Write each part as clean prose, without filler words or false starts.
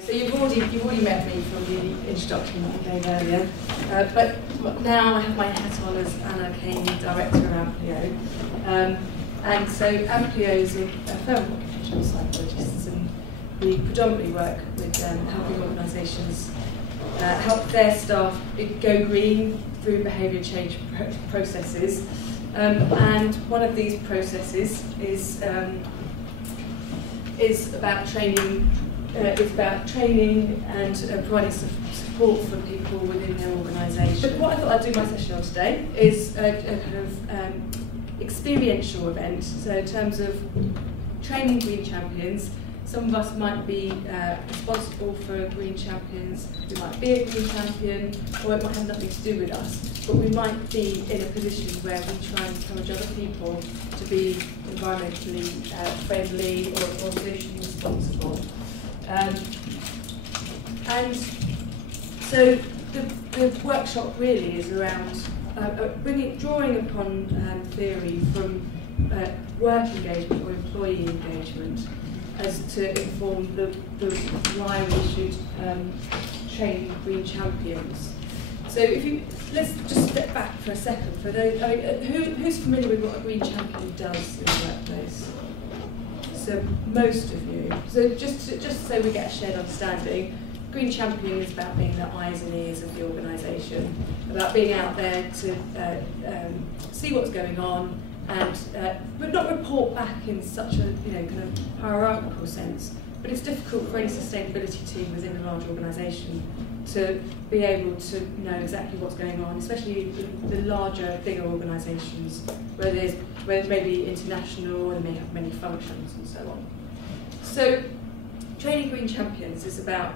So you've already met me from the introduction that I gave earlier, but now I have my hat on as Anna Kane, Director of Ampleo. And so Ampleo is a firm of occupational psychologists, and we predominantly work with helping organisations help their staff go green through behaviour change processes. And one of these processes is about training. It's about training and providing support for people within their organisation. But what I thought I'd do my session on today is a kind of experiential event. So in terms of training green champions, some of us might be responsible for green champions, we might be a green champion, or it might have nothing to do with us, but we might be in a position where we try and encourage other people to be environmentally friendly or socially responsible. And so the workshop really is around drawing upon theory from work engagement or employee engagement as to inform the why we should train green champions. So let's just step back for a second. For those, who's familiar with what a green champion does in the workplace? So most of you. So just so we get a shared understanding, green champion is about being the eyes and ears of the organisation, about being out there to see what's going on, and but not report back in such a kind of hierarchical sense. But it's difficult for any sustainability team within a large organisation to be able to know exactly what's going on, especially the larger, bigger organisations where it's maybe international and they may have many functions and so on. So training green champions is about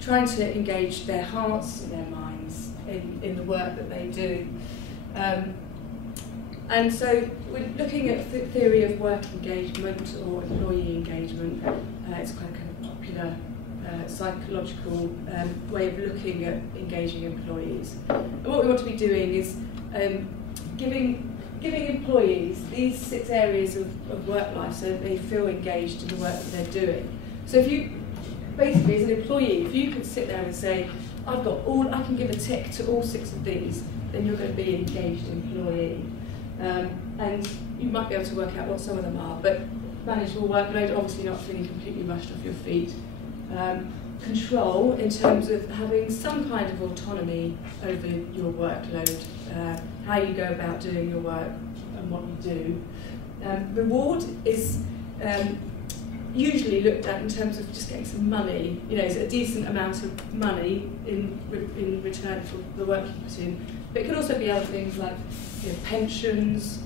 trying to engage their hearts and their minds in the work that they do. And so we're looking at the theory of work engagement or employee engagement. It's quite a kind of popular psychological way of looking at engaging employees. And what we want to be doing is giving employees these 6 areas of work life so that they feel engaged in the work that they're doing. So if you, basically as an employee, if you can sit there and say, I can give a tick to all 6 of these, then you're going to be an engaged employee. And you might be able to work out what some of them are, but manageable workload, obviously not feeling completely rushed off your feet. Control in terms of having some kind of autonomy over your workload, how you go about doing your work and what you do. Reward is usually looked at in terms of just getting some money, is a decent amount of money in return for the work you put in. But it can also be other things like pensions,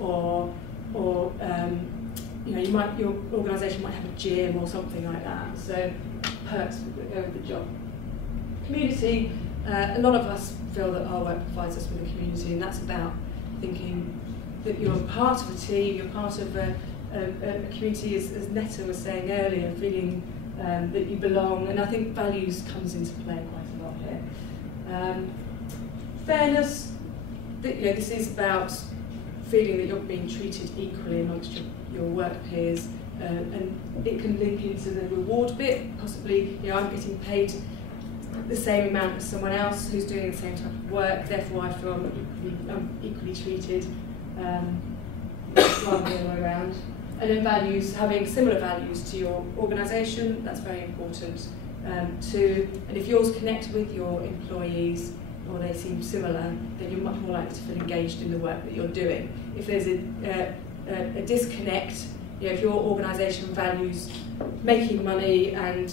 or your organisation might have a gym or something like that. So perks that go with the job. Community. A lot of us feel that our work provides us with a community, and that's about thinking that you're part of a team, you're part of a community, as Netta was saying earlier, feeling that you belong, and I think values comes into play quite a lot here. Fairness, this is about feeling that you're being treated equally amongst your work peers, and it can link into the reward bit, possibly, I'm getting paid the same amount as someone else who's doing the same type of work, therefore I feel I'm equally treated, rather than the other way around. And then values, having similar values to your organisation, that's very important too. And if yours connect with your employees, or they seem similar, then you're much more likely to feel engaged in the work that you're doing. If there's a disconnect, if your organisation values making money and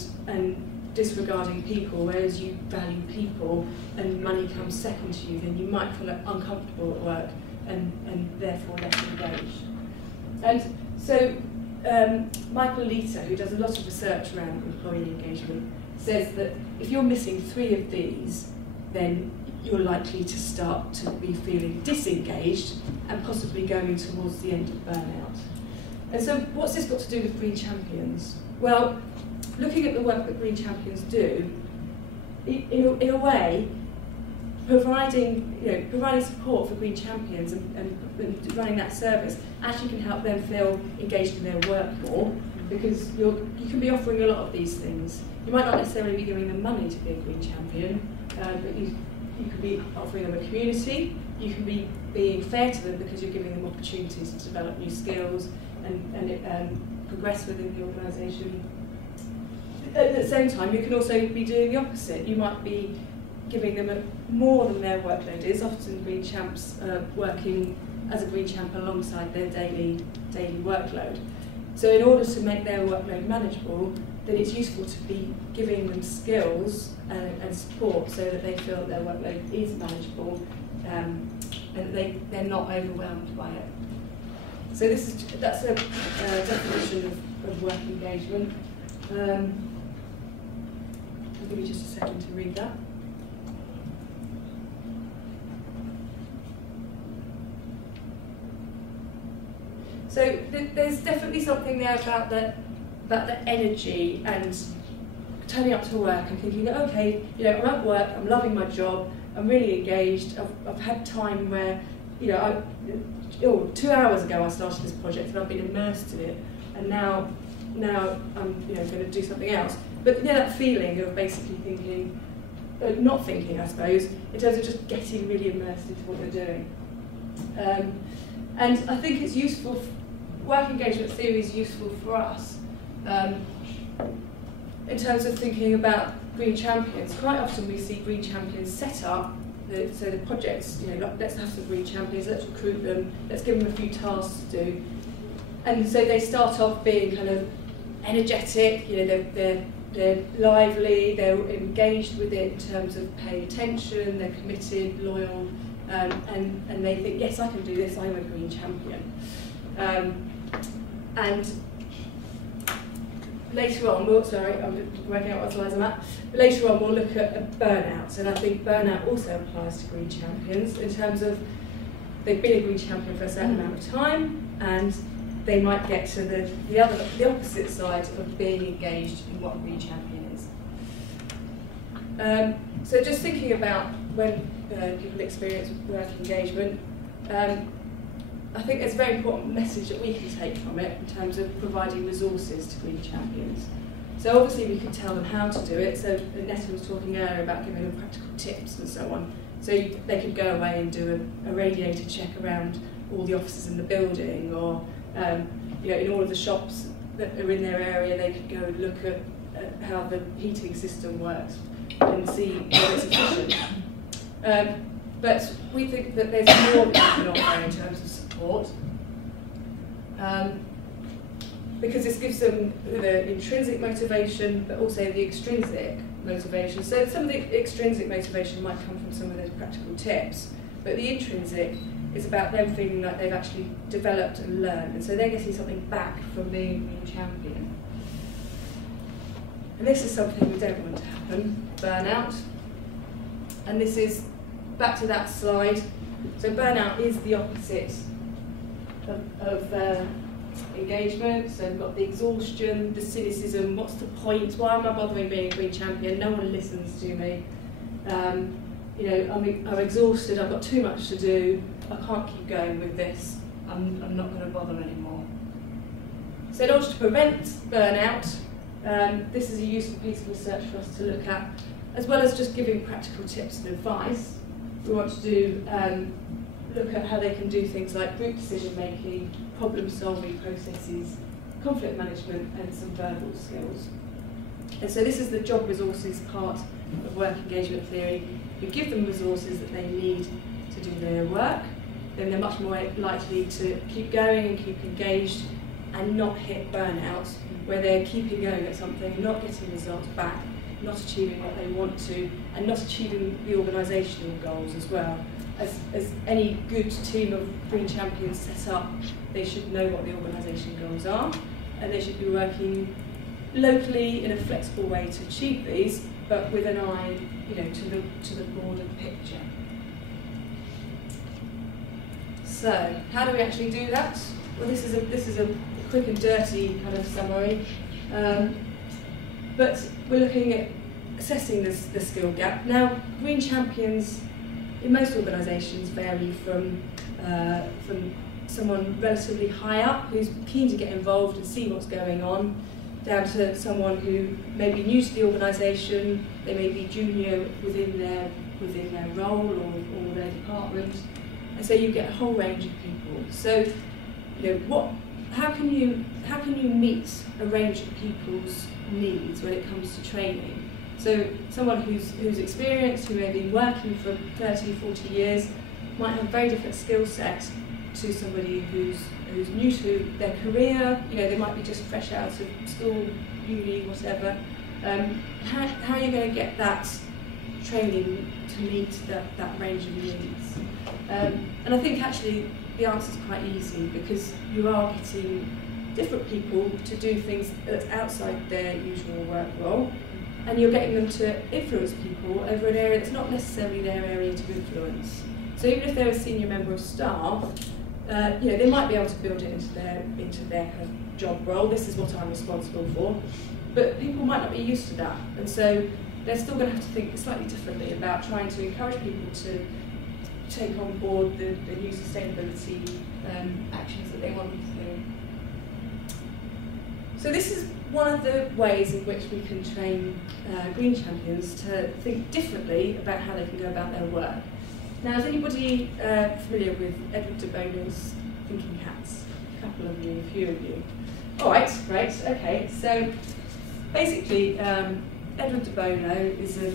disregarding people, whereas you value people and money comes second to you, then you might feel uncomfortable at work and therefore less engaged. And so Michael Lita, who does a lot of research around employee engagement, says that if you're missing 3 of these, then you're likely to start to be feeling disengaged and possibly going towards the end of burnout. And so what's this got to do with green champions? Well, looking at the work that green champions do, in a way, providing support for green champions and running that service actually can help them feel engaged in their work more, because you can be offering a lot of these things. You might not necessarily be giving them money to be a green champion, but you could be offering them a community. You can be being fair to them because you're giving them opportunities to develop new skills and progress within the organisation. At the same time, you can also be doing the opposite. You might be giving them more than their workload is. Often green champs are working as a green champ alongside their daily workload. So in order to make their workload manageable, then it's useful to be giving them skills and support so that they feel that their workload is manageable and they're not overwhelmed by it. So that's a definition of work engagement. I'll give you just a second to read that. So there's definitely something there about the energy and turning up to work and thinking, okay, I'm at work, I'm loving my job, I'm really engaged. I've had time where, 2 hours ago I started this project and I've been immersed in it, and now I'm going to do something else. But that feeling of basically thinking, not thinking, I suppose, in terms of just getting really immersed into what you're doing. And I think it's useful. Work engagement theory is useful for us in terms of thinking about green champions. Quite often we see green champions set up, so the projects, let's have some green champions, let's recruit them, let's give them a few tasks to do. And so they start off being kind of energetic, they're lively, they're engaged with it in terms of paying attention, they're committed, loyal, and they think, yes, I can do this, I'm a green champion. And later on, I'm working out what slides I'm at. But later on, we'll look at burnouts, and I think burnout also applies to green champions in terms of they've been a green champion for a certain amount of time, and they might get to the opposite side of being engaged in what a green champion is. So just thinking about when people experience work engagement. I think there's a very important message that we can take from it in terms of providing resources to green champions. So obviously we can tell them how to do it. So Netta was talking earlier about giving them practical tips and so on. So they could go away and do a radiator check around all the offices in the building, or in all of the shops that are in their area, they could go and look at how the heating system works and see whether it's efficient. But we think that there's more that we can offer in terms of support, because this gives them the intrinsic motivation, but also the extrinsic motivation. So some of the extrinsic motivation might come from some of those practical tips, but the intrinsic is about them feeling like they've actually developed and learned, and so they're getting something back from being a green champion. And this is something we don't want to happen, burnout. And this is back to that slide. So burnout is the opposite of engagement. So we've got the exhaustion, the cynicism, what's the point, why am I bothering being a green champion, no one listens to me, I'm exhausted, I've got too much to do, I can't keep going with this, I'm not going to bother anymore. So in order to prevent burnout, this is a useful piece of research for us to look at, as well as just giving practical tips and advice. We want to do look at how they can do things like group decision making, problem solving processes, conflict management, and some verbal skills. And so this is the job resources part of work engagement theory. We give them resources that they need to do their work, then they're much more likely to keep going and keep engaged and not hit burnout, where they're keeping going at something, not getting results back, not achieving what they want to, and not achieving the organisational goals as well. As any good team of green champions set up, they should know what the organisation goals are, and they should be working locally in a flexible way to achieve these, but with an eye, to the broader picture. So, how do we actually do that? Well, this is a quick and dirty kind of summary, but we're looking at assessing the skill gap. Now, green champions in most organisations vary from someone relatively high up who's keen to get involved and see what's going on, down to someone who may be new to the organisation, they may be junior within their role or their department, and so you get a whole range of people. So, how can you meet a range of people's needs when it comes to training? So someone who's experienced, who may have been working for 30, 40 years, might have a very different skill set to somebody who's new to their career. They might be just fresh out of school, uni, whatever. How are you going to get that training to meet that range of needs? And I think actually the answer is quite easy, because you are getting different people to do things that's outside their usual work role, and you're getting them to influence people over an area that's not necessarily their area to influence. So even if they're a senior member of staff, they might be able to build it into their kind of job role. This is what I'm responsible for, but people might not be used to that, and so they're still going to have to think slightly differently about trying to encourage people to take on board the new sustainability actions that they want to do. So this is one of the ways in which we can train green champions to think differently about how they can go about their work. Now, is anybody familiar with Edward de Bono's thinking hats? A couple of you, a few of you. All right, great, okay. So basically, Edward de Bono is a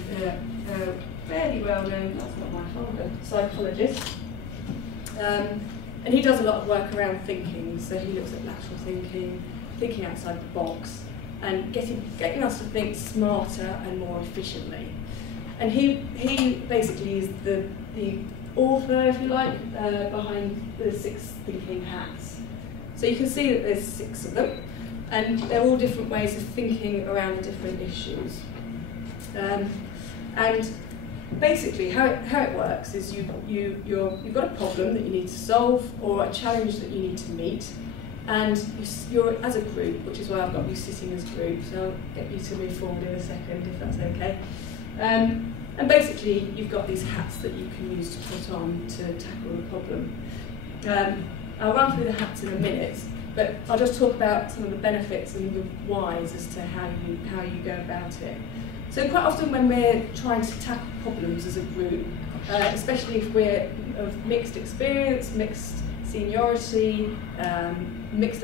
fairly well-known, that's not my folder, psychologist. And he does a lot of work around thinking. So he looks at lateral thinking, thinking outside the box, and getting us to think smarter and more efficiently. And he basically is the author, if you like, behind the 6 thinking hats. So you can see that there's 6 of them, and they're all different ways of thinking around different issues. And basically, how it works is you've got a problem that you need to solve, or a challenge that you need to meet, and you're as a group, which is why I've got you sitting as groups. So I'll get you to move forward in a second, if that's okay. And basically, you've got these hats that you can use to put on to tackle the problem. I'll run through the hats in a minute, but I'll just talk about some of the benefits and the whys as to how you go about it. So quite often when we're trying to tackle problems as a group, especially if we're of mixed experience, mixed seniority, mixed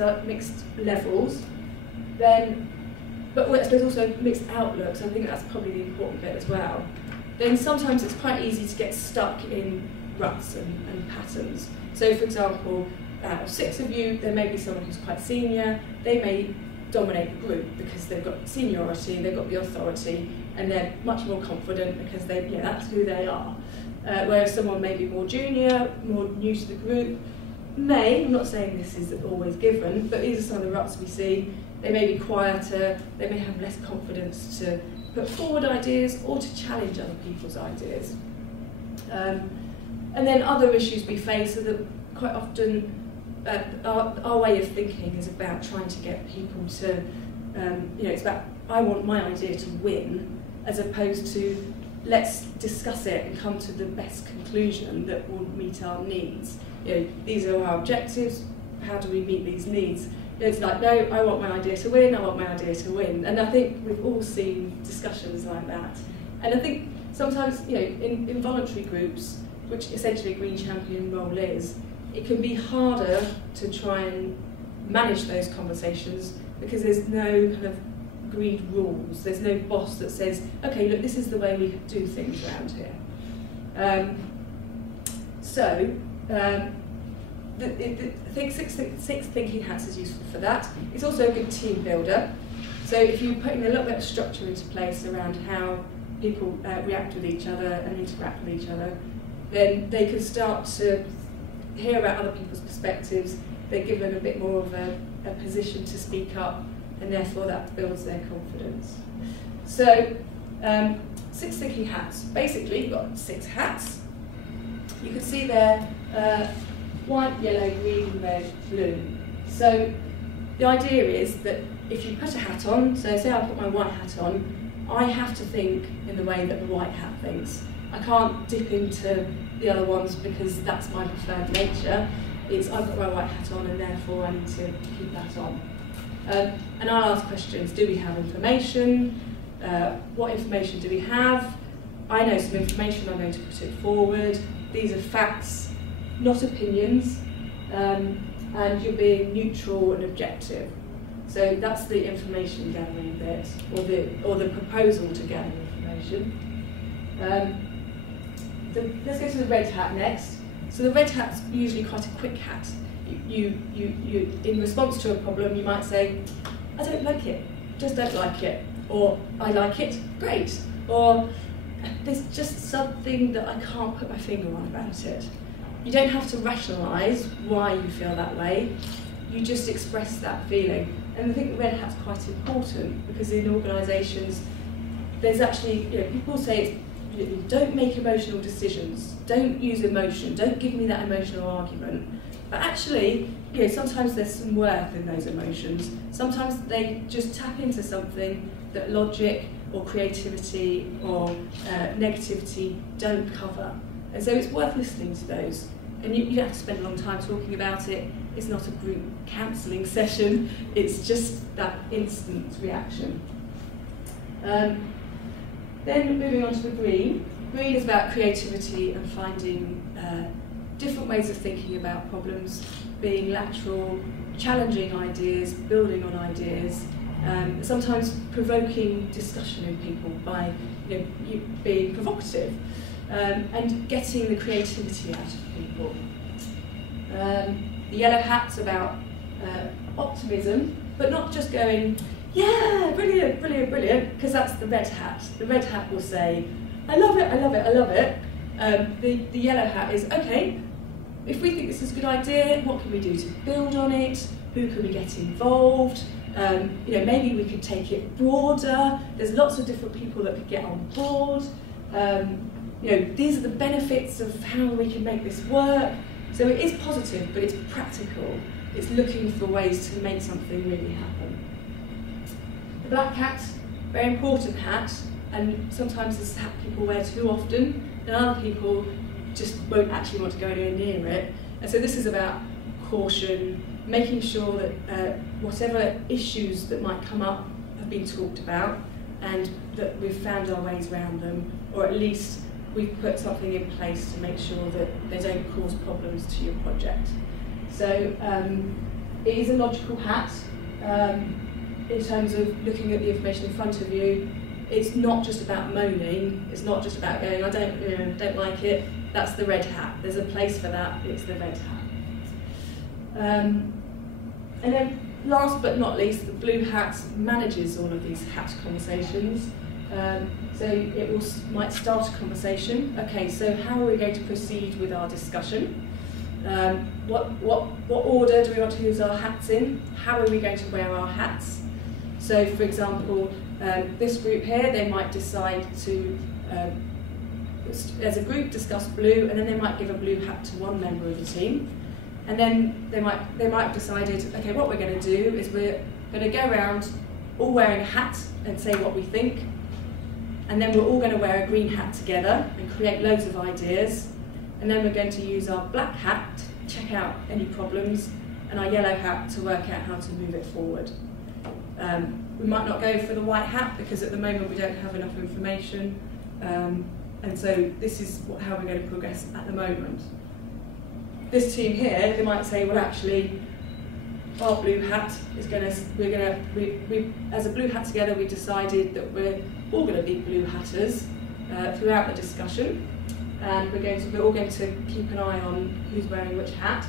levels, then, but I suppose also mixed outlooks, I think that's probably the important bit as well, then sometimes it's quite easy to get stuck in ruts and patterns. So for example, out of 6 of you, there may be someone who's quite senior, they may dominate the group because they've got seniority, they've got the authority, and they're much more confident because that's who they are. Whereas someone may be more junior, more new to the group, I'm not saying this is always given, but these are some of the ruts we see. They may be quieter, they may have less confidence to put forward ideas or to challenge other people's ideas. And then other issues we face are that quite often our way of thinking is about trying to get people to, it's about, I want my idea to win, as opposed to let's discuss it and come to the best conclusion that will meet our needs. These are our objectives, how do we meet these needs? It's like, no, I want my idea to win, I want my idea to win. And I think we've all seen discussions like that. And I think sometimes, in voluntary groups, which essentially a Green Champion role is, it can be harder to try and manage those conversations because there's no kind of agreed rules. There's no boss that says, okay, look, this is the way we do things around here. I think six thinking hats is useful for that. It's also a good team builder. So if you're putting a little bit of structure into place around how people react with each other and interact with each other, then they can start to hear about other people's perspectives. They're given a bit more of a position to speak up, and therefore that builds their confidence. So 6 thinking hats. Basically, you've got 6 hats. You can see there white, yellow, green, red, blue. So the idea is that if you put a hat on, so say I put my white hat on, I have to think in the way that the white hat thinks. I can't dip into the other ones because that's my preferred nature. it's I've got my white hat on and therefore I need to keep that on. And I'll ask questions. Do we have information? What information do we have? I know some information, I'm going to put it forward. These are facts, not opinions, and you're being neutral and objective. So that's the information gathering bit, or the proposal to gather information. Let's go to the red hat next. So the red hat's usually quite a quick hat. You in response to a problem, you might say, I don't like it, just don't like it, or I like it, great, or there's just something that I can't put my finger on about it. You don't have to rationalise why you feel that way, you just express that feeling. And I think the red hat's quite important because in organisations, there's actually, people say, don't make emotional decisions, don't use emotion, don't give me that emotional argument. But actually, sometimes there's some worth in those emotions. Sometimes they just tap into something that logic or creativity or negativity don't cover. And so it's worth listening to those. And you don't have to spend a long time talking about it. It's not a group counselling session. It's just that instant reaction. Then moving on to the green. Green is about creativity and finding different ways of thinking about problems, being lateral, challenging ideas, building on ideas, sometimes provoking discussion in people by you being provocative, and getting the creativity out of people. The yellow hat's about optimism, but not just going, yeah, brilliant, brilliant, brilliant, because that's the red hat. The red hat will say, I love it, I love it, I love it. The yellow hat is, okay, if we think this is a good idea, what can we do to build on it? Who can we get involved? Maybe we could take it broader. There's lots of different people that could get on board. These are the benefits of how we can make this work. So it is positive, but it's practical. It's looking for ways to make something really happen. The black hat, very important hat, and sometimes this hat people wear too often, and other people just won't actually want to go anywhere near it. And so this is about caution, making sure that whatever issues that might come up have been talked about, and that we've found our ways around them, or at least we've put something in place to make sure that they don't cause problems to your project. So it is a logical hat in terms of looking at the information in front of you. It's not just about moaning, it's not just about going, I don't like it, that's the red hat. There's a place for that, it's the red hat. And then last but not least, the blue hat manages all of these hat conversations. So it might start a conversation. Okay, so how are we going to proceed with our discussion? What order do we want to use our hats in? How are we going to wear our hats? So, for example, this group here, they might decide to, as a group, discuss blue, and then they might give a blue hat to one member of the team. And then they might have decided, okay, what we're going to do is we're going to go around all wearing a hat and say what we think. And then we're all going to wear a green hat together and create loads of ideas. And then we're going to use our black hat to check out any problems, and our yellow hat to work out how to move it forward. We might not go for the white hat because at the moment we don't have enough information. And so this is how we're going to progress at the moment. This team here, they might say, well, actually, our blue hat is as a blue hat together, we decided that we're all going to be blue hatters throughout the discussion, and we're all going to keep an eye on who's wearing which hat.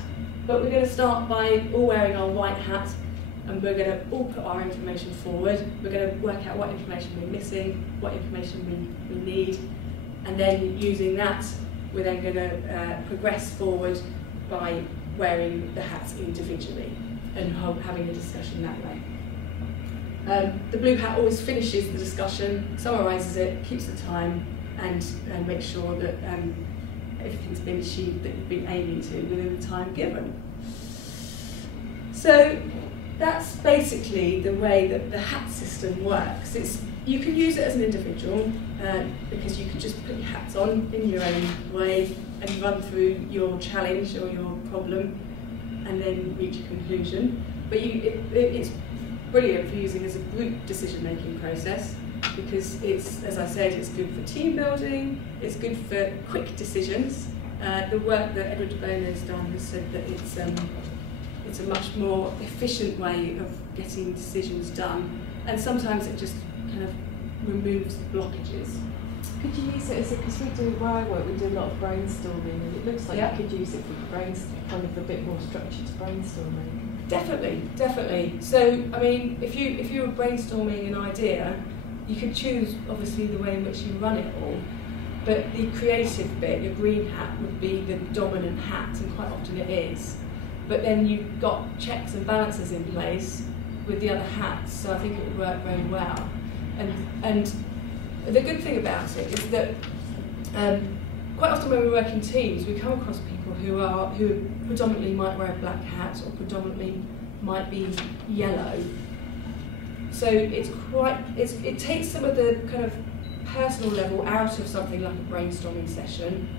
But we're going to start by all wearing our white hat, and we're going to all put our information forward. We're going to work out what information we're missing, what information we need, and then using that, we're then going to progress forward by wearing the hats individually and having a discussion that way. The blue hat always finishes the discussion, summarises it, keeps the time, and makes sure that everything's been achieved that you've been aiming to within the time given. So that's basically the way that the hat system works. You can use it as an individual because you can just put your hats on in your own way and run through your challenge or your problem. and then reach a conclusion. But it's brilliant for using as a group decision-making process, because it's, as I said, it's good for team building, it's good for quick decisions. The work that Edward de Bono has done has said that it's a much more efficient way of getting decisions done, and sometimes it just kind of removes the blockages. Could you use it as because where I work, we do a lot of brainstorming, and it looks like you could use it for kind of a bit more structured brainstorming. Definitely. So, I mean, if you were brainstorming an idea, you could choose obviously the way in which you run it all, but the creative bit, your green hat, would be the dominant hat, and quite often it is. But then you've got checks and balances in place with the other hats, so I think it would work very well. And the good thing about it is that quite often when we work in teams, we come across people who predominantly might wear a black hat or predominantly might be yellow. So it takes some of the kind of personal level out of something like a brainstorming session,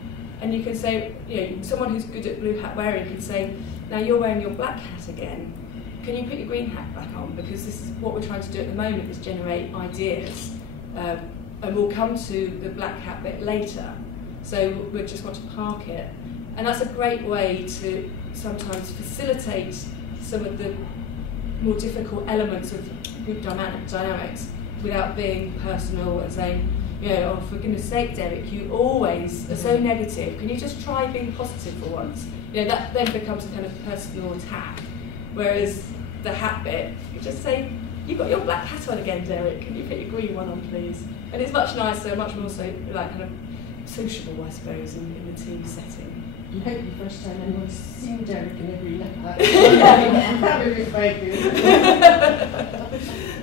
and you can say, someone who's good at blue hat wearing can say, now you're wearing your black hat again. Can you put your green hat back on? Because this is what we're trying to do at the moment, is generate ideas. And we'll come to the black hat bit later. So we just want to park it. And that's a great way to sometimes facilitate some of the more difficult elements of group dynamics without being personal and saying, oh, for goodness sake, Derek, you always are so negative. Can you just try being positive for once? That then becomes a kind of personal attack. Whereas the hat bit, you just say, you've got your black hat on again, Derek, can you put your green one on, please? And it's much nicer, much more so, like, kind of sociable, I suppose, in the team setting. You hope the first time anyone's seen Derek in every hat. That would be quite good.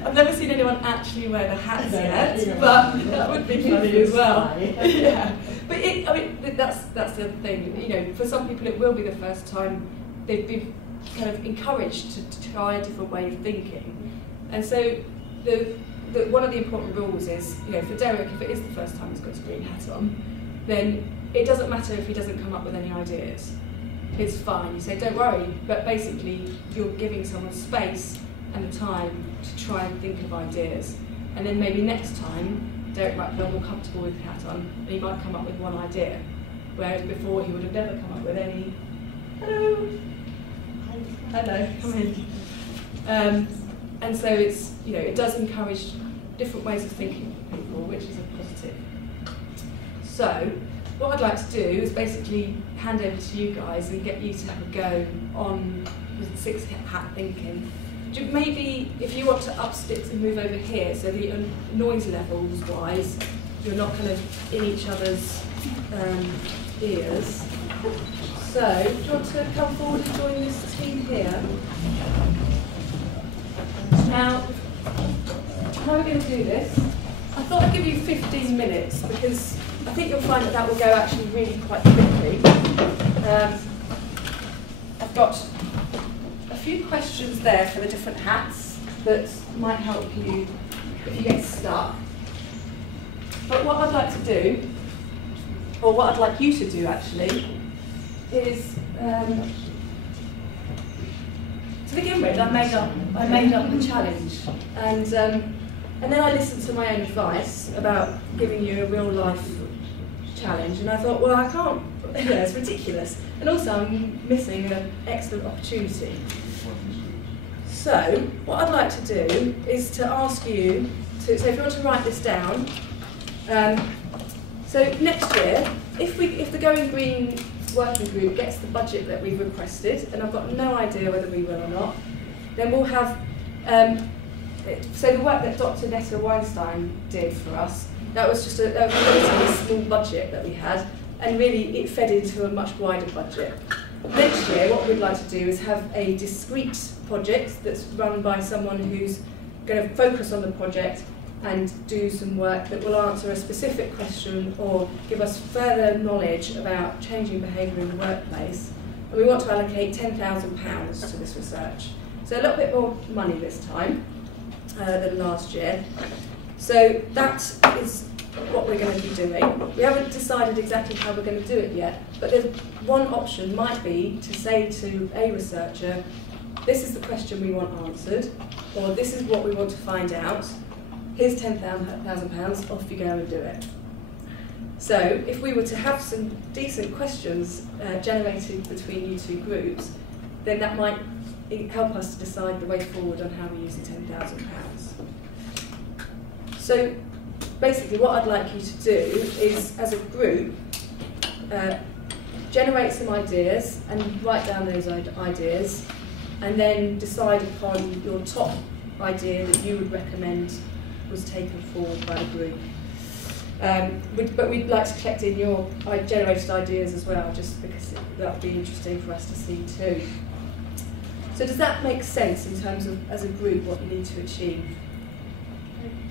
I've never seen anyone actually wear the hats yet, but that would be funny as well. Yeah, but that's the other thing. For some people it will be the first time they've been kind of encouraged to try a different way of thinking. And so one of the important rules is, for Derek, if it is the first time he's got his green hat on, then it doesn't matter if he doesn't come up with any ideas. It's fine. You say, don't worry, but basically you're giving someone space and the time to try and think of ideas. And then maybe next time, Derek might feel more comfortable with the hat on, and he might come up with one idea, whereas before he would have never come up with any. Hello. Come in. And so it's, it does encourage different ways of thinking for people, which is a positive. So what I'd like to do is basically hand over to you guys and get you to have a go on the 6 hat thinking. Maybe if you want to up sticks and move over here, so the noise levels wise, you're not kind of in each other's ears. So, do you want to come forward and join this team here? Now, how are we going to do this? I thought I'd give you 15 minutes because I think you'll find that will go actually really quite quickly. I've got a few questions there for the different hats that might help you if you get stuck. But what I'd like to do, or what I'd like you to do actually, is to begin with, I made up a challenge, and then I listened to my own advice about giving you a real life challenge, and I thought, well, I can't. It's ridiculous, and also I'm missing an excellent opportunity. So what I'd like to do is to ask you to. So if you want to write this down. So next year, if the Going Green working group gets the budget that we've requested, and I've got no idea whether we will or not, then we'll have, so the work that Dr. Netta Weinstein did for us, that was just a relatively small budget that we had, and really it fed into a much wider budget. Next year, what we'd like to do is have a discrete project that's run by someone who's going to focus on the project and do some work that will answer a specific question or give us further knowledge about changing behaviour in the workplace. And we want to allocate £10,000 to this research. So a little bit more money this time than last year. So that is what we're going to be doing. We haven't decided exactly how we're going to do it yet, but there's one option might be to say to a researcher, this is the question we want answered, or this is what we want to find out, here's £10,000, off you go and do it. So if we were to have some decent questions generated between you two groups, then that might help us to decide the way forward on how we use the £10,000. So basically what I'd like you to do is, as a group, generate some ideas and write down those ideas, and then decide upon your top idea that you would recommend was taken forward by the group. But we'd like to collect in your generated ideas as well, just because that would be interesting for us to see too. So does that make sense in terms of, as a group, what you need to achieve?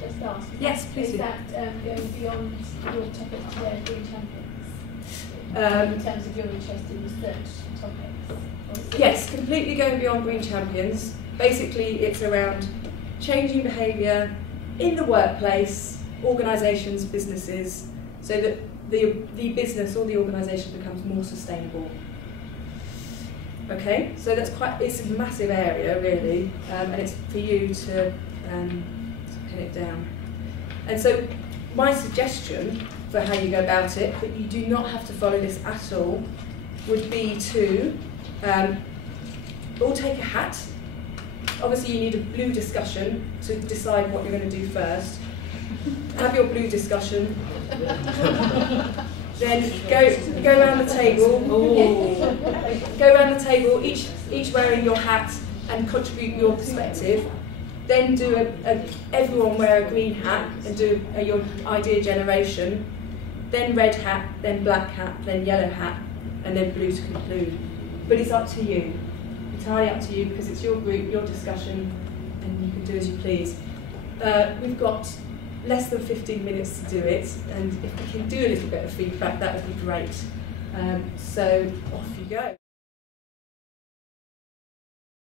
Just ask. Yes, please. Is that going beyond your topic today, Green Champions? In terms of your interest in research topics? Yes, completely going beyond Green Champions. Basically, it's around changing behaviour in the workplace, organisations, businesses, so that the business or the organisation becomes more sustainable. Okay, so it's a massive area really, and it's for you to pin it down. And so my suggestion for how you go about it, but you do not have to follow this at all, would be to all take a hat. Obviously you need a blue discussion to decide what you're going to do first. Have your blue discussion. Then go around the table. Go around the table, each wearing your hat, and contribute your perspective. Then do everyone wear a green hat and do your idea generation. Then red hat, then black hat, then yellow hat, and then blue to conclude. But it's up to you. Entirely up to you, because it's your group, your discussion, and you can do as you please. We've got less than 15 minutes to do it, and if we can do a little bit of feedback, that would be great. So off you go.